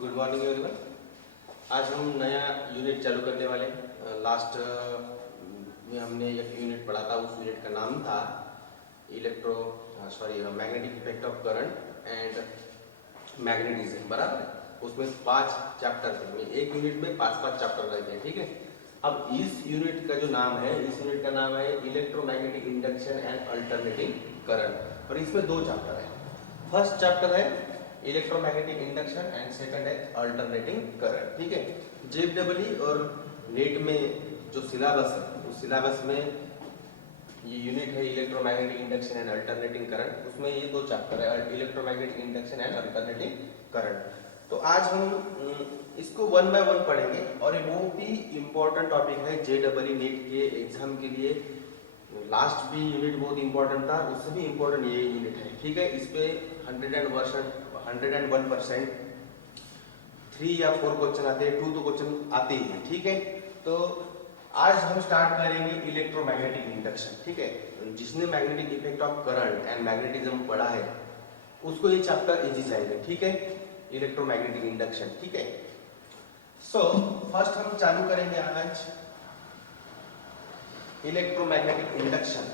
Good morning everyone. आज हम नया यूनिट चालू करने वाले हैं। लास्ट में हमने एक यूनिट पढ़ा था, उस यूनिट का नाम था magnetic effect of current and magnetism, बराबर है। उसमें 5 चैप्टर थे, एक यूनिट में 5 चैप्टर रहते हैं, ठीक है। अब इस यूनिट का जो नाम है, इस यूनिट का नाम है electromagnetic induction and alternating current, और इसमें 2 चैप्टर है। फर्स्ट चैप्टर है इलेक्ट्रोमैग्नेटिक इंडक्शन एंड सेकंड है अल्टरनेटिंग करंट, ठीक है। जेईई और नेट में जो सिलेबस है, उस सिलेबस में ये यूनिट है electromagnetic induction and alternating current, उसमें ये 2 चैप्टर है, electromagnetic induction and alternating current. तो आज हम इसको 1 बाय 1 पढ़ेंगे, और ये बहुत ही इंपॉर्टेंट टॉपिक है जेईई नेट के एग्जाम के लिए। लास्ट भी यूनिट बहुत इंपॉर्टेंट था, उससे भी इंपॉर्टेंट ये यूनिट है, ठीक है। इस पे 101% 3 या 4 क्वेश्चन आते हैं, 2 तो क्वेश्चन आते ही हैं, ठीक है। तो आज हम स्टार्ट करेंगे इलेक्ट्रोमैग्नेटिक इंडक्शन, ठीक है। जिसने magnetic effect of current and magnetism पढ़ा है उसको ये चैप्टर इजी जाएगा, ठीक है। इलेक्ट्रोमैग्नेटिक इंडक्शन, ठीक है। सो फर्स्ट हम चालू करेंगे आज electromagnetic induction.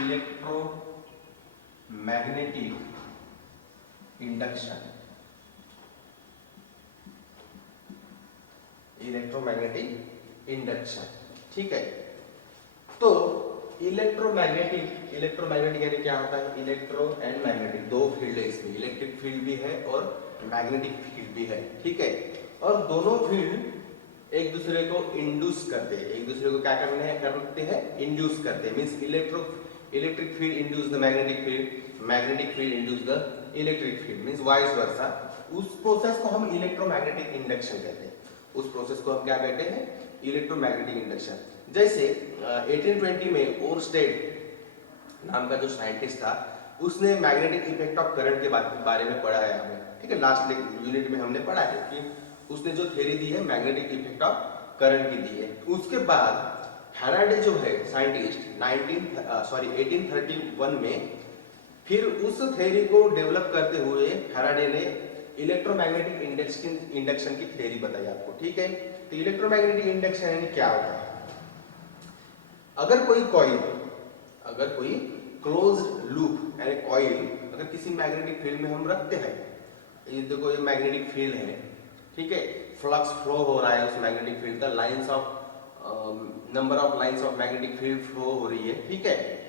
Electromagnetic induction, electromagnetic induction, ठीक है। तो इलेक्ट्रोमैग्नेटिक यानी क्या होता है? इलेक्ट्रो एंड मैग्नेटिक, 2 फील्ड है इसमें, इलेक्ट्रिक फील्ड भी है और मैग्नेटिक फील्ड भी है, ठीक है। और दोनों फील्ड एक दूसरे को इंड्यूस करते हैं, एक दूसरे को क्या करते हैं? इंड्यूस करते हैं। Means electric field induce the magnetic field induce the electric field, means vice versa. उस प्रोसेस को हम इलेक्ट्रोमैग्नेटिक इंडक्शन कहते हैं। उस प्रोसेस को हम क्या कहते हैं? Electromagnetic induction. जैसे 1820 में ओरस्टेड नाम का जो साइंटिस्ट था, उसने मैग्नेटिक इफेक्ट ऑफ करंट के बारे में पढ़ा है हमें, ठीक है। लास्ट यूनिट में हमने पढ़ा है कि उसने जो थ्योरी दी है मैग्नेटिक इफेक्ट ऑफ करंट की दी है। उसके बाद फैराडे जो है साइंटिस्ट 1831 में फिर उस थ्योरी को डेवलप करते हुए फैराडे ने इलेक्ट्रोमैग्नेटिक इंडक्शन की थ्योरी बताई आपको, ठीक है। तो इलेक्ट्रोमैग्नेटिक इंडक्शन यानी क्या होता है? अगर कोई क्लोज्ड लूप यानी कॉइल अगर किसी मैग्नेटिक फील्ड में हम रखते हैं, ये देखो ये मैग्नेटिक फील्ड है, ठीक है। फ्लक्स फ्लो हो रहा है उस मैग्नेटिक फील्ड का, number of lines of magnetic field flow हो रही है, ठीक है।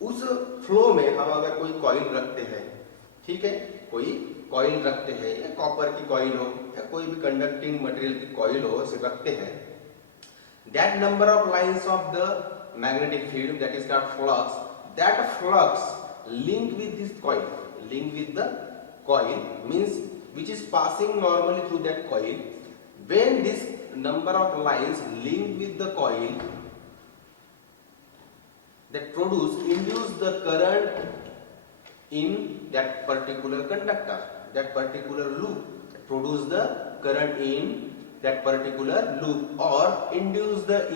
उस फ्लो में हम अगर कोई कॉइल रखते हैं, ठीक है, कोई कॉइल रखते हैं, या कॉपर की कॉइल हो या कोई भी कंडक्टिंग मटेरियल की कॉइल हो, उसे रखते हैं, that number of lines of the magnetic field that is called flux, that flux link with this coil, link with the coil means which is passing normally through that coil. When this number of lines link with the coil that induce the current in that particular conductor, that particular loop, produce the current in that particular loop, or induce the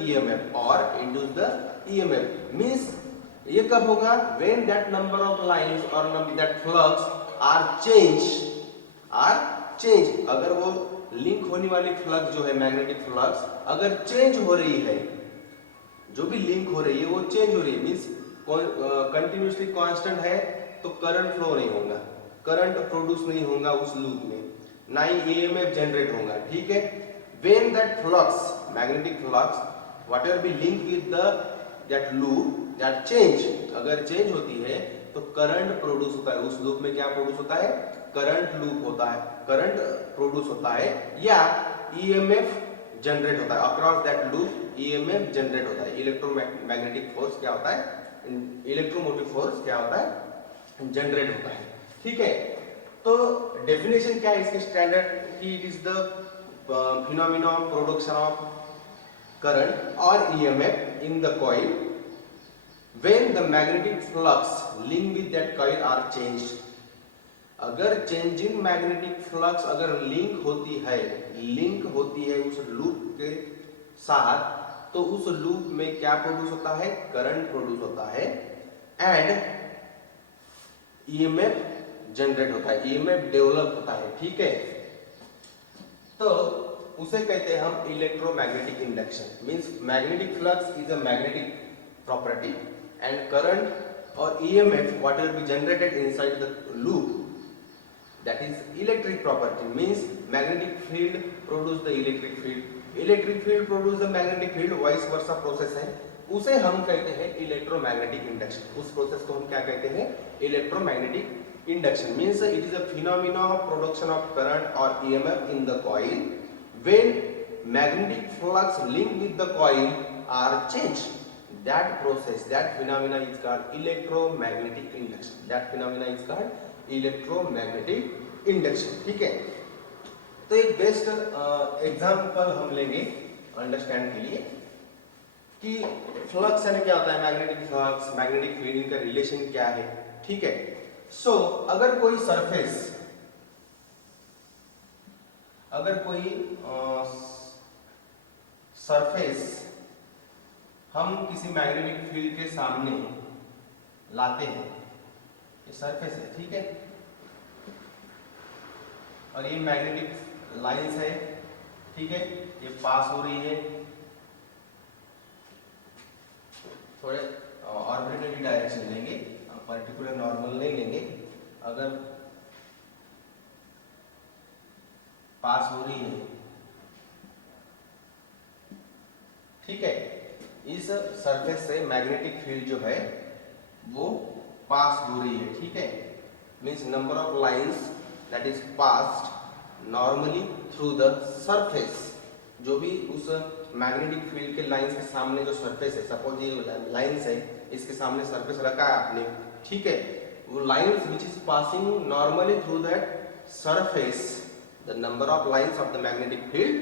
EMF, means ये कब होगा? When that number of lines or that flux are changed, अगर वो link होने वाली flux जो है magnetic flux अगर चेंज हो रही है, जो भी लिंक हो रही है वो चेंज हो रही है, मींस कंटिन्यूअसली कांस्टेंट है, तो करंट फ्लो नहीं होगा, करंट प्रोड्यूस नहीं होगा उस लूप में, ना ही ईएमएफ जनरेट होगा, ठीक है। When that flux, magnetic flux whatever B link with that loop, that change, अगर चेंज होती है तो करंट प्रोड्यूस होता है। उस लूप में क्या प्रोड्यूस होता है? करंट लूप होता है, करंट प्रोड्यूस होता है, या ईएमएफ जनरेट होता है। Across that loop EMF generate होता है। इलेक्ट्रोमैग्नेटिक फोर्स क्या होता है? इलेक्ट्रोमोटिव फोर्स क्या होता है? जनरेट होता है, ठीक है। तो डेफिनेशन क्या है इसके स्टैंडर्ड की? It is the phenomena of production of current और EMF in the coil when the magnetic flux link with that coil are changed. अगर चेंजिंग मैग्नेटिक फ्लक्स अगर लिंक होती है उस लूप के साथ, तो उस लूप में क्या प्रोड्यूस होता है? करंट प्रोड्यूस होता है, एंड ईएमएफ जनरेट होता है, ईएमएफ डेवलप होता है, ठीक है। तो उसे कहते हैं हम electromagnetic induction. Means magnetic flux is a magnetic property and current और EMF what will be generated inside the loop, that is electric property. Means magnetic field produce the electric field produce the magnetic field, vice versa process है, उसे हम कहते हैं electromagnetic induction. उस process को हम क्या कहते हैं? Electromagnetic induction. Means it is a phenomena of production of current और EMF in the coil when magnetic flux linked with the coil are changed. That process, that phenomena is called electromagnetic induction. That phenomena is called electromagnetic induction, ठीक है। तो एक best example हम लेंगे understand के लिए कि फ्लक्स यानी क्या होता है, मैग्नेटिक फ्लक्स, मैग्नेटिक फील्ड का रिलेशन क्या है, ठीक है। सो अगर कोई सरफेस हम किसी मैग्नेटिक फील्ड के सामने लाते हैं, ये सरफेस है, ठीक है, और ये मैग्नेटिक लाइंस है, ठीक है, ये पास हो रही है, थोड़े आर्बिट्रेरी डायरेक्शन लेंगे, पर्टिकुलर नॉर्मल नहीं लेंगे। अगर पास हो रही है, ठीक है, इस सरफेस से मैग्नेटिक फील्ड जो है वो पास हो रही है, ठीक है। Means number of lines that is passed normally through the surface, जो भी उस मैग्नेटिक फील्ड के लाइंस के सामने जो सरफेस है, सपोज ये लाइंस है, इसके सामने सरफेस रखा है आपने, ठीक है, वो lines which is passing normally through that surface, the number of lines of the magnetic field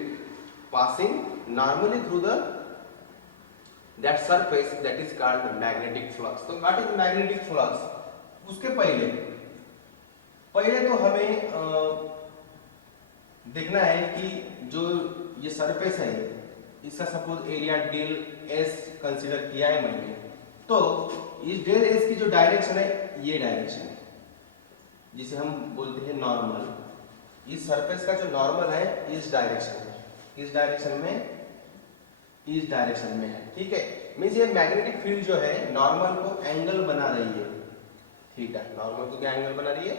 passing normally through the that surface, that is called magnetic flux. तो what is magnetic flux? उसके पहले तो हमें देखना है कि जो ये सरफेस है इसका suppose area del S consider किया है मैंने, तो इस डेल एस की जो डायरेक्शन है ये डायरेक्शन है जिसे हम बोलते हैं नॉर्मल। इस सरफेस का जो नॉर्मल है इस डायरेक्शन में, इस डायरेक्शन में है, ठीक है। मींस ये मैग्नेटिक फील्ड जो है नॉर्मल को एंगल बना रही है, थीटा, नॉर्मल को क्या एंगल बना रही है?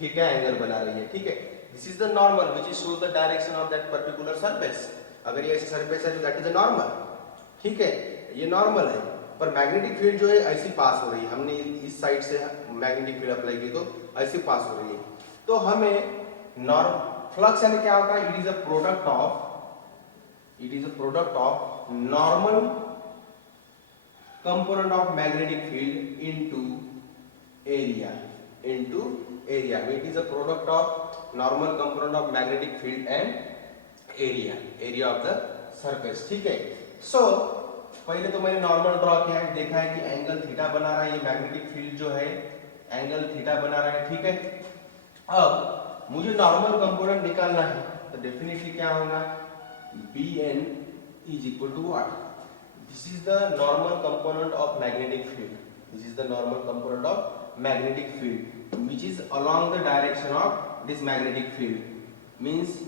थीटा एंगल बना रही है, ठीक है। This is the normal which is shows the direction of that particular surface. अगर ये ऐसी सरफेस है तो दैट इज द नॉर्मल, ठीक है, ये नॉर्मल है। पर मैग्नेटिक फील्ड जो है ऐसी पास हो रही है, हमने इस साइड से मैग्नेटिक फील्ड अप्लाई की तो ऐसी पास हो रही है, तो हमें फ्लक्स यानी क्या होता है? It is a product of normal component of magnetic field into area. It is a product of normal component of magnetic field and area of the surface, ठीक है। सो पहले तो मैंने नॉर्मल ड्रॉ किया है, देखा है कि एंगल थीटा बना रहा है, ये मैग्नेटिक फील्ड जो है एंगल थीटा बना रहा है, ठीक है। अब मुझे नॉर्मल कंपोनेंट निकालना है, तो डेफिनेटली क्या होगा? Bn is equal to what? This is the normal component of magnetic field. This is the normal component of magnetic field, which is along the direction of this magnetic field. Means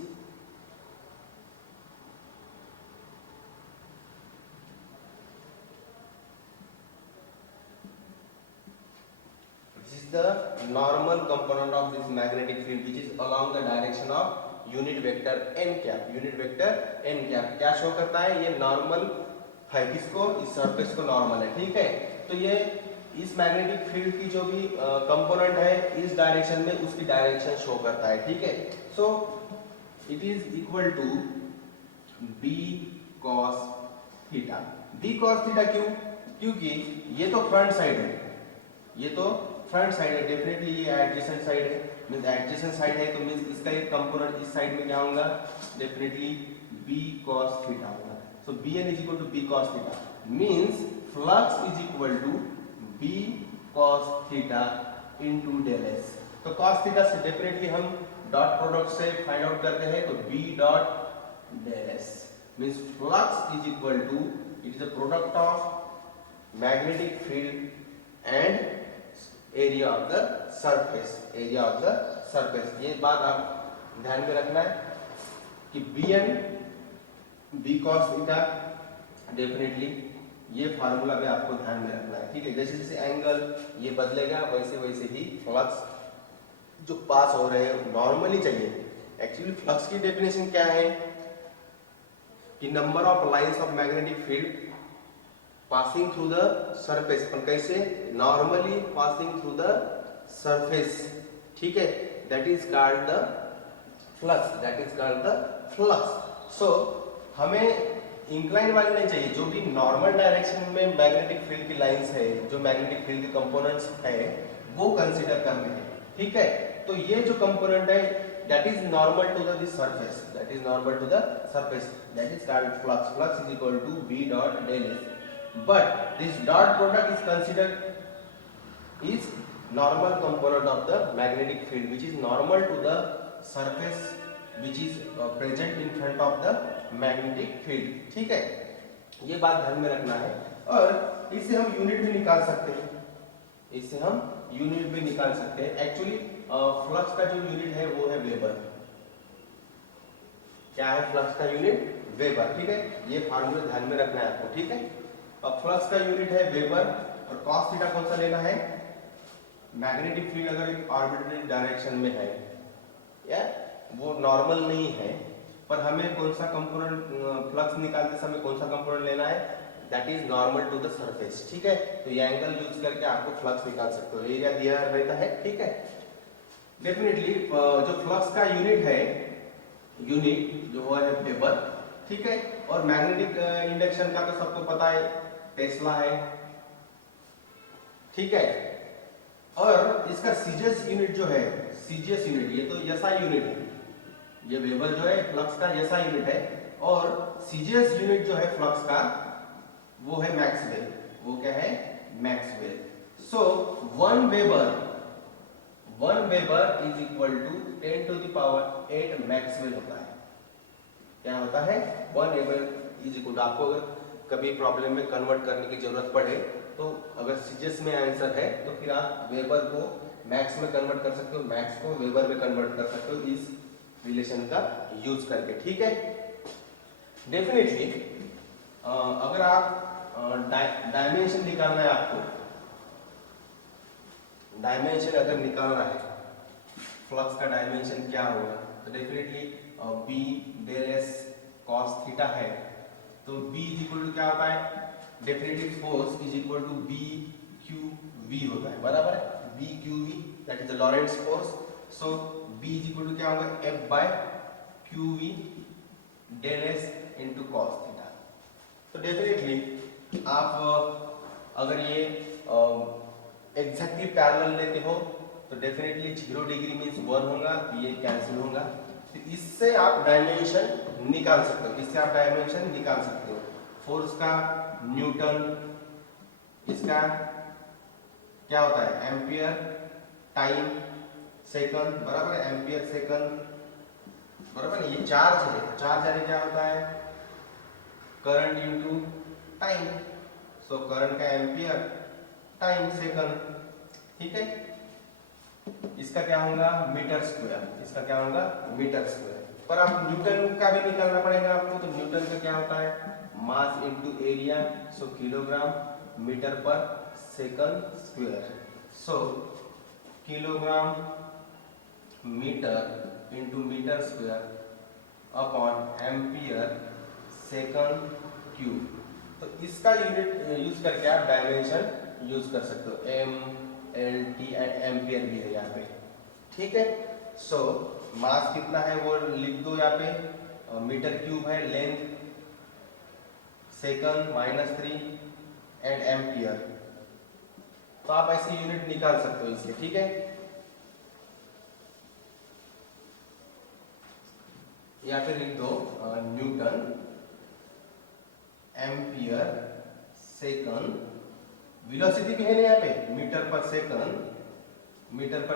this is the normal component of this magnetic field, which is along the direction of unit vector n cap. Unit vector n cap क्या show करता है? ये normal है, किसको? इस surface को normal है, ठीक है। तो ये इस मैग्नेटिक फील्ड की जो भी कंपोनेंट है इस डायरेक्शन में उसकी डायरेक्शन शो करता है, ठीक है। So it is equal to B cos theta. B cos theta क्यों? क्योंकि ये तो फ्रंट साइड है, डेफिनेटली ये एडजेसेंट साइड है। मींस एडजेसेंट साइड है तो मींस इसका एक कंपोनेंट इस साइड में क्या होगा? डेफिनेटली बी कॉस थीटा होगा। So Bn is equal to B cos theta means flux is equal to B cos theta into del S। तो cos theta से डेफिनेटली हम डॉट प्रोडक्ट से फाइंड आउट करते हैं, तो B dot del S means flux is equal to, it is a product of magnetic field and area of the surface, area of the surface. ये बात आप ध्यान में रखना है कि B N B cos theta, definitely ये formula भी आपको ध्यान में रखना है, ठीक है। जैसे जैसे एंगल ये बदलेगा वैसे वैसे ही फ्लक्स जो पास हो रहे हैं नॉर्मली चाहिए। एक्चुअली फ्लक्स की डेफिनेशन क्या है कि number of lines of magnetic field passing through the surface, पर कैसे, normally passing through the surface, ठीक है, that is called the flux, that is called the flux. So हमें इंक्लाइन वाली नहीं चाहिए, जो भी नॉर्मल डायरेक्शन में मैग्नेटिक फील्ड की लाइंस है, जो मैग्नेटिक फील्ड के कंपोनेंट्स है वो कंसीडर करने हैं, ठीक है। तो ये जो कंपोनेंट है that is normal to the surface, that is normal to the surface, that is called flux. Flux is equal to B dot del S, but this dot product is considered is normal component of the magnetic field which is normal to the surface which is present in front of the magnetic field, ठीक है। ये बात ध्यान में रखना है। और इससे हम यूनिट भी निकाल सकते हैं, इससे हम यूनिट भी निकाल सकते हैं। एक्चुअली फ्लक्स का जो यूनिट है वो है वेबर। क्या है फ्लक्स का यूनिट? वेबर, ठीक है। ये फार्मूला ध्यान में रखना है आपको, ठीक है। अब फ्लक्स का यूनिट है वेबर और कॉस थीटा कौन सा लेना है? मैग्नेटिक फील्ड अगर एक आर्बिट्ररी डायरेक्शन में है या वो नॉर्मल नहीं है, पर हमें कौन सा कंपोनेंट फ्लक्स निकालते समय कौन सा कंपोनेंट लेना है? That is normal to the surface, ठीक है। तो ये एंगल यूज करके आपको फ्लक्स निकाल सकते हो, एरिया दिया रहता है, ठीक है। डेफिनेटली जो फ्लक्स का यूनिट है, यूनिट जो है वेबर, ठीक है। और मैग्नेटिक इंडक्शन का तो सबको पता है, टेस्ला है, ठीक है। और इसका सीजीएस यूनिट जो है, सीजीएस यूनिट, ये तो एसआई यूनिट है, ये वेबर जो है फ्लक्स का एसआई यूनिट है, और सीजीएस यूनिट जो है फ्लक्स का वो है मैक्सवेल। वो क्या है? Maxwell. So 1 weber is equal to 10 to the power 8 Maxwell होता है। क्या होता है? 1 वेबर इज इक्वल टू, आपको अगर कभी प्रॉब्लम में कन्वर्ट करने की जरूरत पड़े तो अगर सीजीएस में आंसर है तो फिर आप वेबर को मैक्स में कन्वर्ट कर सकते हो, मैक्स को वेबर में कन्वर्ट कर सकते हो इस रिलेशन का यूज करके, ठीक है। डेफिनेटली अगर आप डायमेंशन निकालना है, आपको डायमेंशन अगर निकालना है, फ्लक्स का डायमेंशन क्या होगा, तो definitely B del S cos theta है, तो बी इज इक्वल टू क्या होता है? Definitely force is equal to B Q V होता है, बराबर है, B Q V, that is the Lorentz force. So B is equal to क्या होगा? F by Q V del S into cos theta. तो डेफिनेटली आप अगर ये एग्जैक्टली पैरेलल लेते हो तो डेफिनेटली 0 डिग्री मीन्स 1 होगा, तो ये कैंसिल होगा। तो इससे आप डायमेंशन निकाल सकते हो, इससे आप डायमेंशन निकाल सकते हो। फोर्स का न्यूटन, इसका क्या होता है? एम्पियर टाइम सेकंड, बराबर है, एम्पियर सेकंड, बराबर है। ये चार्ज है, चार्ज यानी क्या होता है? Current into time. So current का एम्पियर, टाइम सेकंड, ठीक है। इसका क्या होगा? मीटर स्क्वायर, इसका क्या होगा? Metre square. पर आप न्यूटन का भी निकालना पड़ेगा आपको, तो न्यूटन का क्या होता है? Mass into area, so kilogram metre per second square. So kilogram metre into metre square upon ampere second cube. तो इसका यूनिट यूज करके आप डायमेंशन यूज कर सकते हो, M L T and ampere भी है यहाँ पे, ठीक है। सो मास कितना है वो लिख दो यहाँ पे, मीटर क्यूब है, लेंथ सेकंड -3 एंड एम्पियर। तो आप ऐसी यूनिट निकाल सकते हो इसके, ठीक है। या फिर लिख दो न्यूटन एम्पियर सेकंड, वेलोसिटी भी है ना यहाँ पे, मीटर पर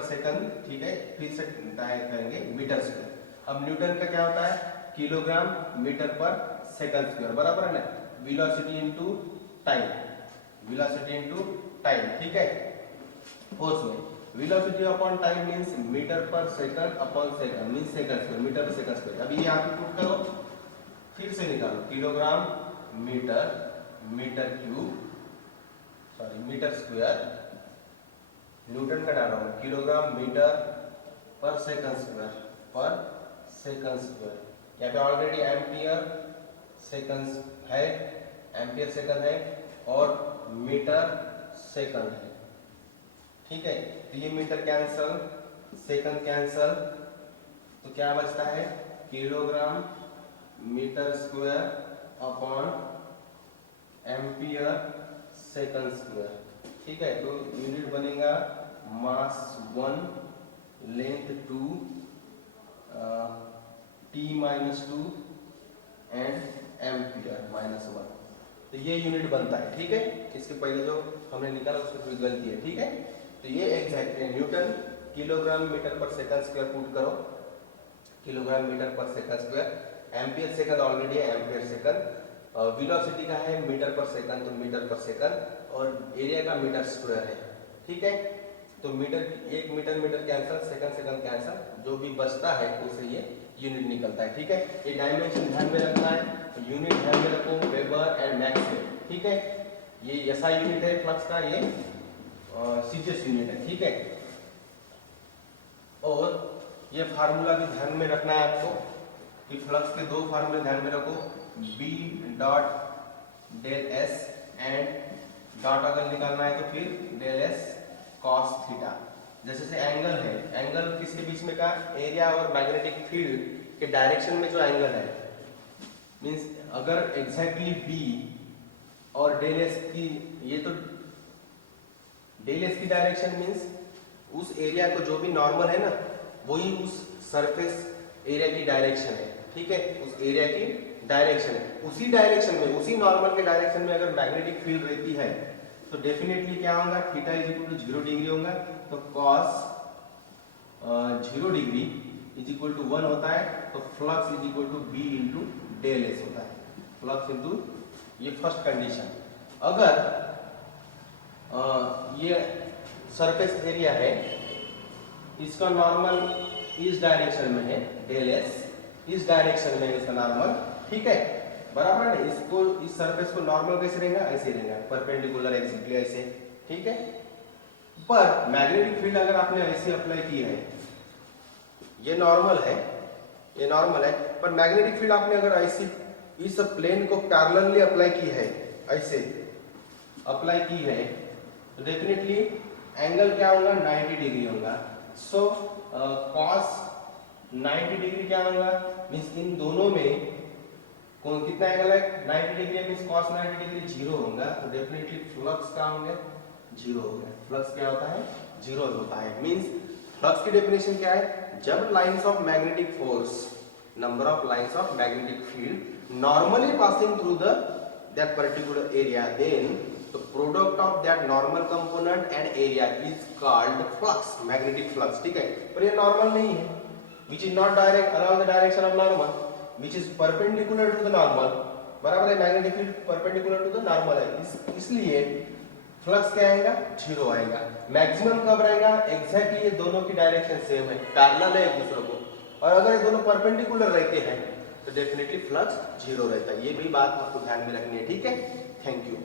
सेकंड, ठीक है। फिर से करेंगे मीटर स्क्वायर। अब न्यूटन का क्या होता है? Kilogram metre per second square, बराबर है ना। Velocity into time, velocity into time, ठीक है। फोर्स में velocity upon time means metre per second upon second means second square metre per second square. अभी यहाँ पे पुट करो, फिर से निकालो kilogram metre metre cube sorry metre square newton का डाल रहा हूँ kilogram metre per second square. यहाँ पे ऑलरेडी एम्पियर सेकंड है, एम्पियर सेकंड है और मीटर सेकंड है। ठीक है, तो ये मीटर कैंसल, सेकंड कैंसल, तो क्या बचता है kilogram metre square upon ampere second square. ठीक है, तो यूनिट बनेगा मास 1 लेंथ 2 t-2 एंड एम्पियर -1। तो ये यूनिट बनता है। ठीक है, इसके पहले जो हमने निकाला उसमें कोई गलती है। ठीक है, तो ये एग्जैक्ट है Newton kilogram metre per second square put करो, kilogram metre per second square. Ampere second already है, एम्पियर सेकंड। वेलोसिटी का है मीटर पर सेकंड, तो मीटर पर सेकंड, और एरिया का मीटर स्क्वायर है। ठीक है, तो मीटर एक metre metre cancel, second second cancel, जो भी बचता है उसे ये यूनिट निकलता है। ठीक है, ये डायमेंशन ध्यान में रखना है, यूनिट ध्यान में रखो वेबर एंड मैक्सवेल। ठीक है, ये ऐसा यूनिट है फ्लक्स का, ये सीजीएस यूनिट है। ठीक है, और ये फार्मूला भी ध्यान में रखना है आपको कि फ्लक्स के दो फार्मूले ध्यान में रखो, B dot del S and dot अगर निकालना है तो फिर डेल एस कॉस थीटा। जैसे से एंगल है, एंगल किसके बीच में का, एरिया और मैग्नेटिक फील्ड के डायरेक्शन में जो एंगल है, मींस अगर एग्जैक्टली बी और डेल एस की, ये तो डेल एस की डायरेक्शन मींस उस एरिया को जो भी नॉर्मल है ना, वही उस सरफेस एरिया की डायरेक्शन है। ठीक है, उस एरिया की डायरेक्शन है, उसी डायरेक्शन में, उसी नॉर्मल के डायरेक्शन में अगर मैग्नेटिक फील्ड रहती है तो डेफिनेटली क्या होगा, theta is equal to 0 degree होगा। तो cos 0 degree is equal to 1 होता है, तो flux is equal to B into del S होता है, फ्लक्स इंटू, ये फर्स्ट कंडीशन। अगर ये सरफेस एरिया है, इसका नॉर्मल इस डायरेक्शन में है, डेल एस इस डायरेक्शन में है इसका नॉर्मल। ठीक है, बराबर है, इसको इस सरफेस को नॉर्मल कैसे रहेगा, ऐसे रहेगा, परपेंडिकुलर एग्जैक्टली ऐसे। ठीक है, पर मैग्नेटिक फील्ड अगर आपने ऐसे अप्लाई की है, ये नॉर्मल है, ये नॉर्मल है, पर मैग्नेटिक फील्ड आपने अगर ऐसी इस प्लेन को पैरेलली अप्लाई की है, ऐसे अप्लाई की है, तो डेफिनेटली एंगल क्या होगा, 90 डिग्री होगा। सो कॉस 90 डिग्री क्या होगा, मींस इन दोनों में कौन कितना एंगल है, 90 डिग्री, मींस cos 90 डिग्री 0 होगा, तो डेफिनेटली फ्लक्स क्या होंगे, 0 हो गया। फ्लक्स क्या होता है, 0 होता है। मींस फ्लक्स की डेफिनेशन क्या है, जब lines of magnetic force, number of lines of magnetic field normally passing through the that particular area, then the product of that normal component and area is called flux, magnetic flux। ठीक है, पर ये normal नहीं है, which is not direct along the direction of normal, which is perpendicular to the normal। बराबर है, magnetic field perpendicular to the normal है, इसलिए फ्लक्स क्या आएगा, 0 आएगा। मैक्सिमम कब रहेगा, एग्जैक्टली ये दोनों की डायरेक्शन सेम है, पैरेलल है एक दूसरे को, और अगर ये दोनों परपेंडिकुलर रहते हैं तो डेफिनेटली फ्लक्स 0 रहता है। ये भी बात आपको ध्यान में रखनी है। ठीक है, थैंक यू।